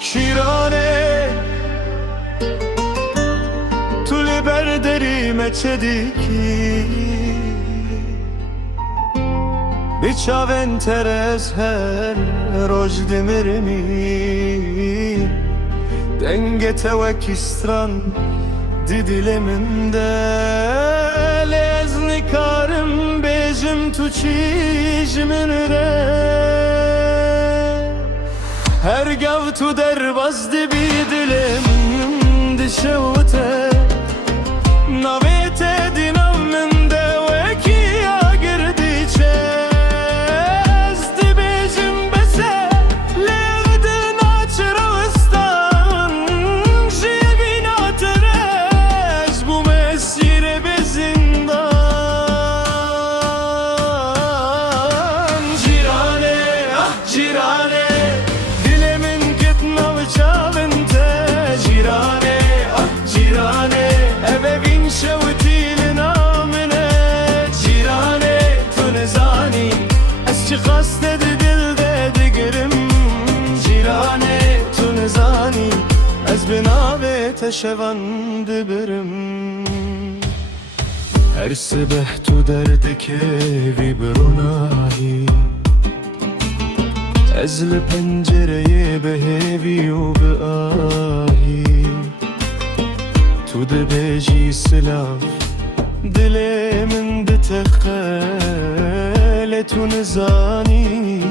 شیرانه تو لی بردری مچدیکی بیچاون ترز هر روش دمرمی دنگت وکیستران دی diliminde lezni karım bejim tu çijimin re her gav tu derbaz dibi dilim dişevte navete dinaminde vekiya girdi çez di bejim bese levdin açıravıstan jivina terez bu mesire bezindan cirane ah cirane dilemin gitnav çalınte cirane ah cirane ebevin şevtilin amine cirane tunezani eski kastedi dilde digirim cirane tunezani ez binave teşevan dibirim her sabah tu derdik evi brunahi ezli pencereye behevi u beahi tu de beji silaf dilimin de tekhale tu nizani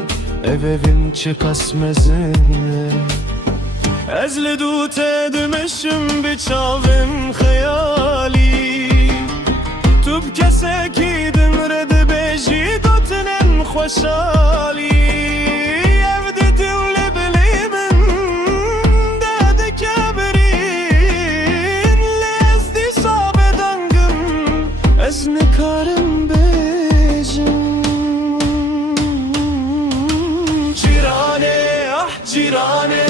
evevin çıkasmezine ezli dute dümüşüm biçavim hayali tub keseki dünredi beji dotinen xoşali evde tülle bilimin dedi kebirin lezdi sabedangım ezni karım bejim cirane ah cirane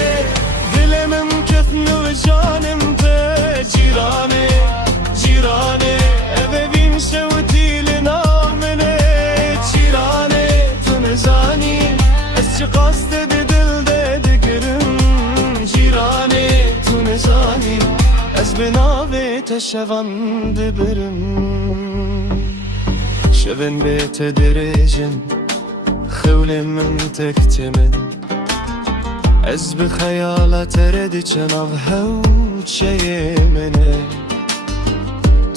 dilemim ketni ve canim te cirane cirane evevin şevtilin amine cirane tunezani eski kastedi dilde digirim cirane tunezani ez binave teşevan dibirim şevin bete derecin xevlimin tektimin ez bi xeyala terediçen av hevçe yemine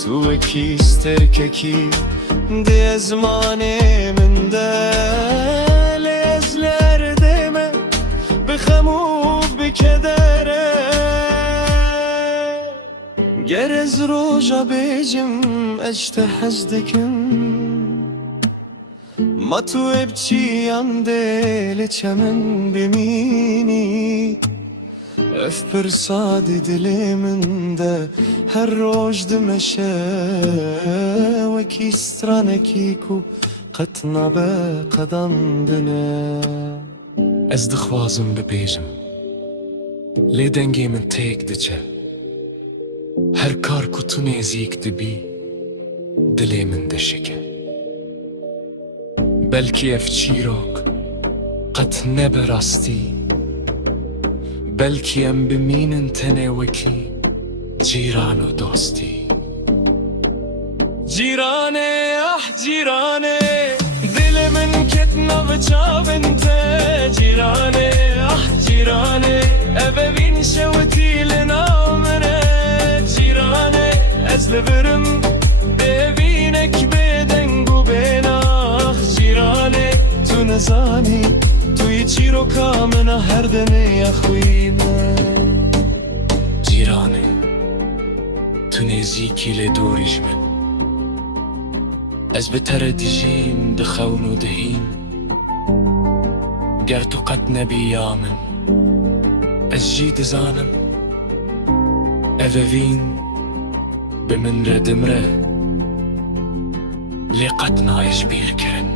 tu veki isterkeki diye zmanemin de lezler deme bixemu bi kedere gerez roja bejim eçte hezdikim matu ebçiyan deli çemin bimini öf pirsadi diliminde her roj dimeşe veki straneki ku qetna be qedandine ez dixwazim bibêjim lê dengê min têk diçe her kar ku tu nêzik dibî dilê min dişike belkî ev çîrok qet nebe rastî belki em bimînin tenê wekî cîran û dostî cîrane ah cîrane dilimin ketna ve çavin te cîrane ah cîrane evevin şevtilin amine cîrane ez li birim bevinek bedengu benah cîrane tu nezanî توی چیروکا من هر دنه یخویمه جیرانه تو نزیکی لدوریش من از بتر دیجیم دخون و دهیم گر تو قد نبی یامن از جی دزانم اووین به من ردمره لی قد نایش بیر کرن